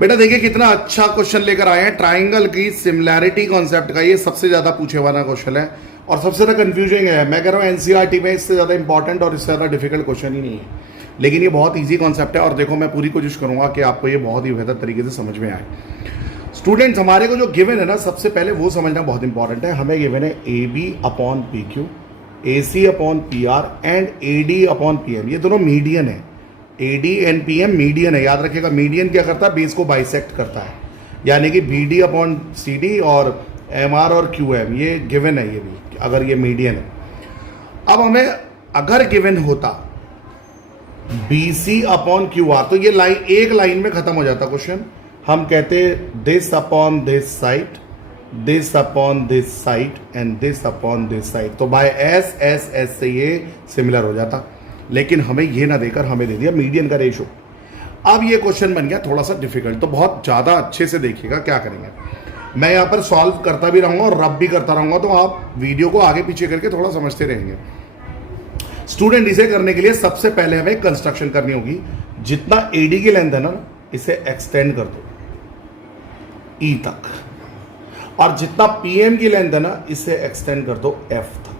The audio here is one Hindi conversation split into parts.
बेटा देखिए कितना अच्छा क्वेश्चन लेकर आए हैं। ट्राइंगल की सिमिलैरिटी कॉन्सेप्ट का ये सबसे ज्यादा पूछे वाला क्वेश्चन है और सबसे ज्यादा कंफ्यूजिंग है। मैं कह रहा हूँ एनसीईआरटी में इससे ज्यादा इंपॉर्टेंट और इससे ज्यादा डिफिकल्ट क्वेश्चन ही नहीं है, लेकिन ये बहुत इजी कॉन्सेप्ट है और देखो मैं पूरी कोशिश करूंगा कि आपको ये बहुत ही बेहतर तरीके से समझ में आए। स्टूडेंट्स, हमारे को जो गिवन है ना, सबसे पहले वो समझना बहुत इंपॉर्टेंट है। हमें गिवन है A B upon P Q, A C upon P R and A D upon P M. ये दोनों मीडियन है। A D and P M median है, याद रखिएगा। मीडियन क्या करता है? बेस को बाइसेक्ट करता है, यानी कि B D upon C D और एम आर और क्यू एम, ये गिवन है। ये भी अगर ये मीडियन है। अब हमें अगर गिवन होता B C upon Q R, तो ये लाइन एक लाइन में खत्म हो जाता क्वेश्चन। हम कहते this upon this side, this upon this side and this upon this side, तो बाय एस एस एस से ये सिमिलर हो जाता। लेकिन हमें ये ना देकर हमें दे दिया मीडियन का रेशो। अब ये क्वेश्चन बन गया थोड़ा सा डिफिकल्ट, तो बहुत ज़्यादा अच्छे से देखिएगा क्या करेंगे। मैं यहाँ पर सॉल्व करता भी रहूँगा और रब भी करता रहूँगा, तो आप वीडियो को आगे पीछे करके थोड़ा समझते रहेंगे। स्टूडेंट, इसे करने के लिए सबसे पहले हमें कंस्ट्रक्शन करनी होगी। जितना एडी की लेंथ है ना, इसे एक्सटेंड कर दो ई तक, और जितना पीएम की लेंथ है ना, इसे एक्सटेंड कर दो एफ तक।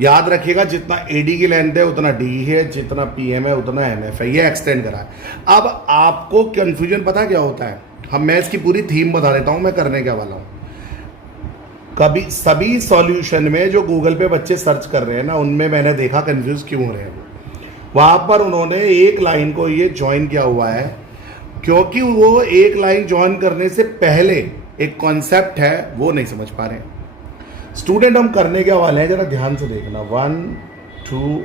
याद रखिएगा, जितना एडी की लेंथ है उतना डी है, जितना पीएम है उतना एमएफ है। ये एक्सटेंड करा है। अब आपको कंफ्यूजन पता क्या होता है? मैं इसकी पूरी थीम बता देता हूं मैं करने क्या वाला हूं। कभी सभी सॉल्यूशन में जो गूगल पे बच्चे सर्च कर रहे हैं ना, उनमें मैंने देखा कंफ्यूज क्यों हो रहे हैं। वहां पर उन्होंने एक लाइन को ये ज्वाइन किया हुआ है, क्योंकि वो एक लाइन ज्वाइन करने से पहले एक कॉन्सेप्ट है वो नहीं समझ पा रहे हैं। स्टूडेंट, हम करने क्या वाले हैं जरा ध्यान से देखना। 1 2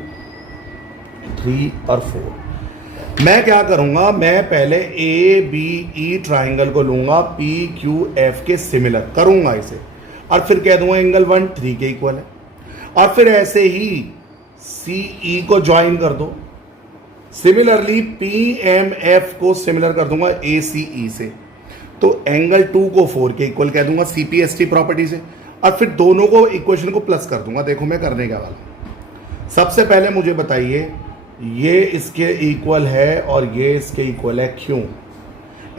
3 और 4। मैं क्या करूंगा, मैं पहले ए बी ई ट्राइंगल को लूंगा, पी क्यू एफ के सिमिलर करूंगा इसे, और फिर कह दूंगा एंगल 1 3 के इक्वल है। और फिर ऐसे ही सी ई को ज्वाइन कर दो। सिमिलरली पी एम एफ को सिमिलर कर दूंगा ए सी ई से, तो एंगल 2 को 4 के इक्वल कह दूंगा C P S T property से, और फिर दोनों को इक्वेशन को प्लस कर दूंगा। देखो मैं करने का वाला। सबसे पहले मुझे बताइए, ये इसके इक्वल है और ये इसके इक्वल है, क्यों?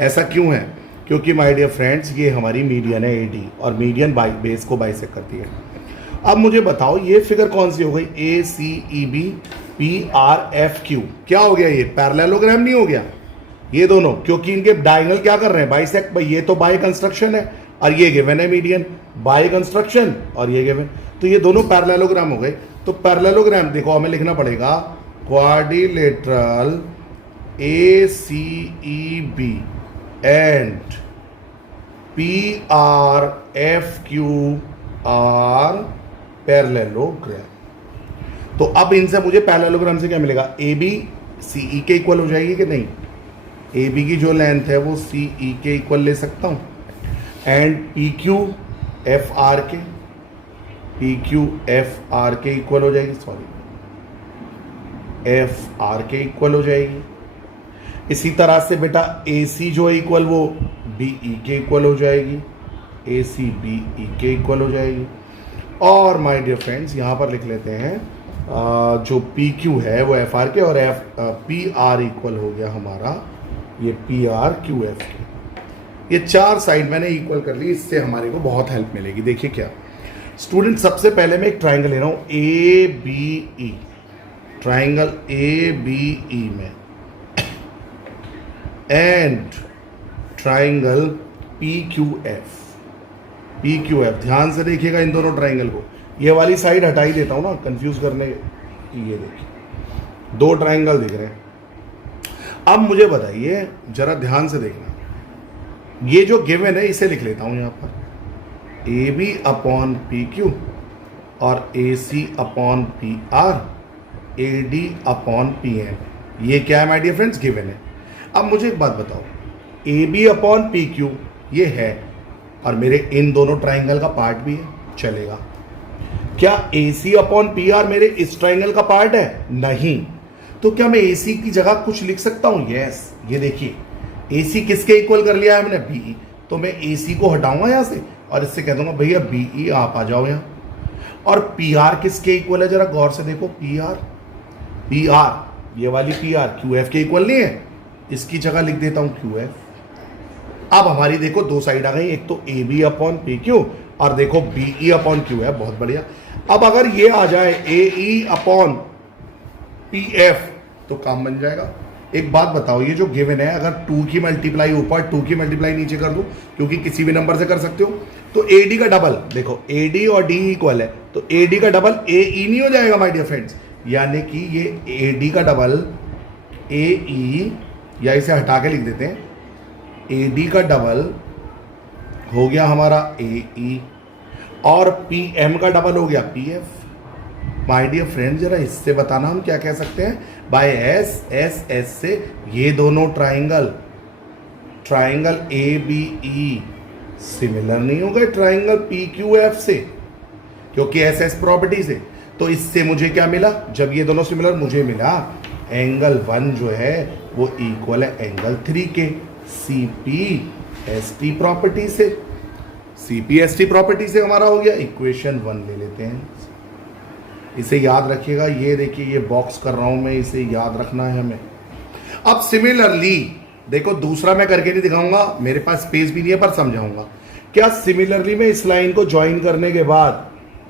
ऐसा क्यों है? क्योंकि माय डियर फ्रेंड्स, ये हमारी मीडियन है एडी, और मीडियन बेस को बाइसेक्ट करती है। अब मुझे बताओ ये फिगर कौन सी हो गई? A C E B P R F Q. क्या हो गया? ये पैरेललोग्राम नहीं हो गया? ये दोनों, क्योंकि इनके डायगोनल क्या कर रहे हैं? बाइसेक्ट। भाई ये तो बाय कंस्ट्रक्शन है और ये गिवन है मीडियन, बाय कंस्ट्रक्शन और ये गिवन, तो ये दोनों पैरेललोग्राम हो गए। तो पैरेललोग्राम देखो हमें लिखना पड़ेगा quadrilateral A C E B and P R F Q R parallelogram. तो अब इनसे मुझे पैरेललोग्राम से क्या मिलेगा? ए बी सी ई के इक्वल हो जाएगी कि नहीं? ए बी की जो लेंथ है वो सी ई के इक्वल ले सकता हूं, and P Q F R के, पी क्यू एफ आर के इक्वल हो जाएगी, सॉरी एफ आर के इक्वल हो जाएगी। इसी तरह से बेटा ए सी जो है इक्वल वो बी ई के इक्वल हो जाएगी, ए सी बी ई के इक्वल हो जाएगी। और माय डियर फ्रेंड्स, यहाँ पर लिख लेते हैं जो पी क्यू है वो एफ आर के, और एफ पी आर इक्वल हो गया हमारा ये पी आर क्यू एफ के। ये चार साइड मैंने इक्वल कर ली, इससे हमारे को बहुत हेल्प मिलेगी। देखिए क्या स्टूडेंट, सबसे पहले मैं एक ट्राइंगल ले रहा हूँ A B E, triangle A B E में, and triangle P Q F, P Q F. ध्यान से देखिएगा इन दोनों ट्राइंगल को। ये वाली साइड हटा ही देता हूँ ना कंफ्यूज करने की। ये देखिए दो ट्राइंगल दिख रहे हैं। अब मुझे बताइए जरा ध्यान से देखना, ये जो गिवन है इसे लिख लेता हूं यहां पर A B upon P Q और A C upon P R, A D upon P M. ये क्या है माय डियर फ्रेंड्स? गिवन है। अब मुझे एक बात बताओ, A B upon P Q ये है और मेरे इन दोनों ट्राइंगल का पार्ट भी है, चलेगा। क्या ए सी अपॉन पी आर मेरे इस ट्राइंगल का पार्ट है? नहीं। तो क्या मैं ए सी की जगह कुछ लिख सकता हूं? यस। ये देखिए ए सी किसके इक्वल कर लिया है मैंने? बी। तो मैं ए सी को हटाऊंगा यहां से और इससे कह दूंगा भैया बी ई आप आ जाओ यहां। और पी आर किसके इक्वल है? जरा गौर से देखो, पी आर, ये वाली पी आर क्यू एफ के इक्वल नहीं है? इसकी जगह लिख देता हूं क्यू एफ। अब हमारी देखो दो साइड आ गई, एक तो A B upon P Q और देखो B E upon Q F. बहुत बढ़िया। अब अगर ये आ जाए A E upon P F तो काम बन जाएगा। एक बात बताओ, ये जो गिवन है अगर 2 की मल्टीप्लाई ऊपर 2 की मल्टीप्लाई नीचे कर दूं, क्योंकि किसी भी नंबर से कर सकते हो, तो ए डी का डबल देखो, ए डी और डी इक्वल है तो ए डी का डबल ए ई नहीं हो जाएगा माय डियर फ्रेंड्स। यानी कि ये ए डी का डबल ए ई, या इसे हटा के लिख देते हैं, ए डी का डबल हो गया हमारा ए ई और पी एम का डबल हो गया P F. My dear friend जरा इससे बताना हम क्या कह सकते हैं, बाय एस एस एस से ये दोनों triangle A B E similar नहीं हो गए ट्राइंगल पी क्यू एफ से, क्योंकि एस एस प्रॉपर्टी से। तो इससे मुझे क्या मिला, जब ये दोनों सिमिलर, मुझे मिला एंगल 1 जो है वो इक्वल है एंगल 3 के C P S T property से। C P S T property से हमारा हो गया। इक्वेशन 1 ले लेते हैं, इसे याद रखिएगा। ये देखिए ये बॉक्स कर रहा हूं मैं, इसे याद रखना है हमें। अब सिमिलरली देखो, दूसरा मैं करके नहीं दिखाऊंगा, मेरे पास स्पेस भी नहीं है, पर समझाऊंगा। क्या सिमिलरली में इस लाइन को ज्वाइन करने के बाद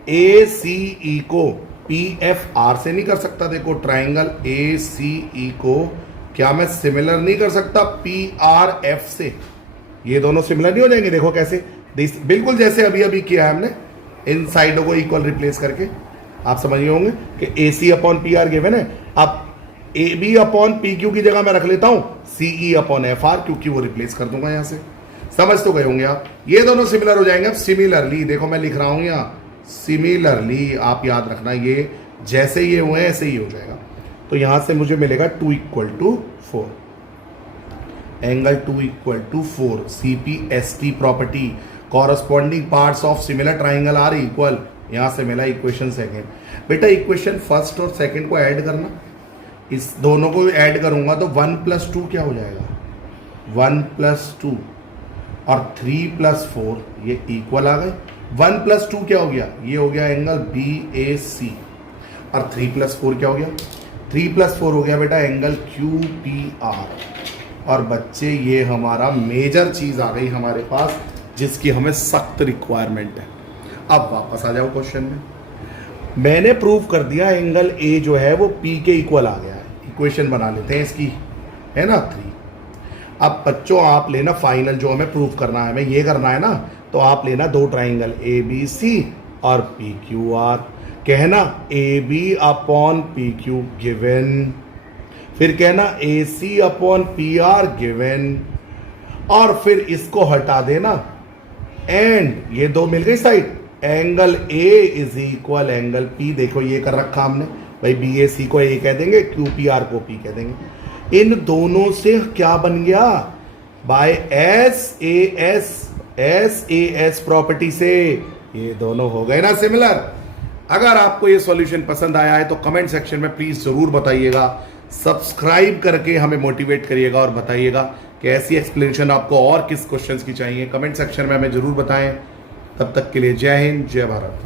ए सी ई को पी एफ आर से नहीं कर सकता? देखो ट्राइंगल ए सी ई को क्या मैं सिमिलर नहीं कर सकता पी आर एफ से? ये दोनों सिमिलर नहीं हो जाएंगे? देखो कैसे, बिल्कुल जैसे अभी अभी किया है हमने, इन साइडों को इक्वल रिप्लेस करके। आप समझ गए होंगे कि A C upon P R given है। अब A B upon P Q की जगह मैं रख लेता हूं C E upon F R, क्योंकि वो रिप्लेस कर दूंगा यहां से। समझ तो गए होंगे आप, ये दोनों सिमिलर हो जाएंगे। अब सिमिलरली देखो मैं लिख रहा हूं यहां सिमिलरली, आप याद रखना ये जैसे ये हुए ऐसे ही हो जाएगा। तो यहां से मुझे मिलेगा 2 equal to 4, angle 2 equal to 4, C P S T property, corresponding parts of similar triangle are equal. यहां से मिला इक्वेशन सेकेंड। बेटा इक्वेशन फर्स्ट और सेकेंड को ऐड करना, इस दोनों को ऐड करूंगा तो 1 + 2 क्या हो जाएगा, 1 + 2 और 3 + 4 ये इक्वल आ गए। 1 + 2 क्या हो गया, ये हो गया एंगल बी ए सी, और 3 + 4 क्या हो गया, 3 + 4 हो गया बेटा एंगल क्यू पी आर। और बच्चे ये हमारा मेजर चीज आ गई हमारे पास, जिसकी हमें सख्त रिक्वायरमेंट है। अब वापस आ जाओ क्वेश्चन में। मैंने प्रूव कर दिया एंगल ए जो है वो पी के इक्वल आ गया है। इक्वेशन बना लेते हैं इसकी, है ना 3। अब बच्चों आप लेना फाइनल जो हमें प्रूव करना है, हमें ये करना है ना, तो आप लेना दो ट्राइंगल ए बी सी और पी क्यू आर। कहना A B upon P Q given, फिर कहना A C upon P R given, और फिर इसको हटा देना एंड ये दो मिल गई side, angle A is equal angle P. देखो ये कर रखा हमने भाई, बी ए सी को ए कह देंगे, क्यू पी आर को पी कह देंगे। इन दोनों से क्या बन गया, by S A S property से ये दोनों हो गए ना सिमिलर। अगर आपको ये सॉल्यूशन पसंद आया है तो कमेंट सेक्शन में प्लीज जरूर बताइएगा, सब्सक्राइब करके हमें मोटिवेट करिएगा और बताइएगा कि ऐसी एक्सप्लेनेशन आपको और किस क्वेश्चंस की चाहिए। कमेंट सेक्शन में हमें जरूर बताएं। तब तक के लिए जय हिंद, जय भारत।